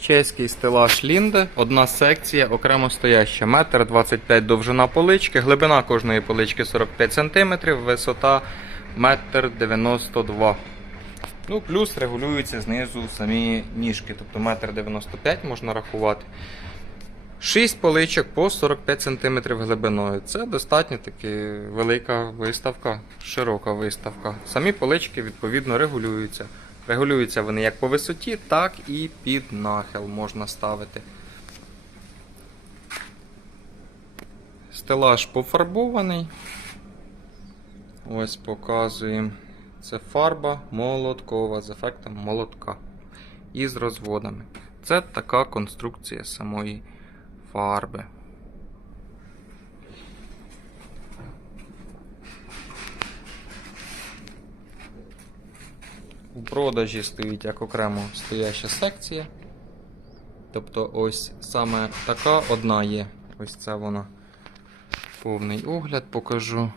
Чеський стелаж Лінде, одна секція, окремо стояща. Метр 25 довжина полички, глибина кожної полички 45 см, висота метр 92 Ну, плюс регулюються знизу самі ніжки, тобто метр 95 можна рахувати. 6 поличок по 45 см глибиною. Це достатньо таки велика виставка, широка виставка. Самі полички відповідно регулюються. Регулюються вони як по висоті, так і під нахил можна ставити. Стелаж пофарбований. Ось показуємо. Це фарба молоткова з ефектом молотка і з розводами. Це така конструкція самої фарби. У продажі стоїть як окремо стояща секція. Тобто ось саме така одна є. Ось це вона. Повний огляд покажу.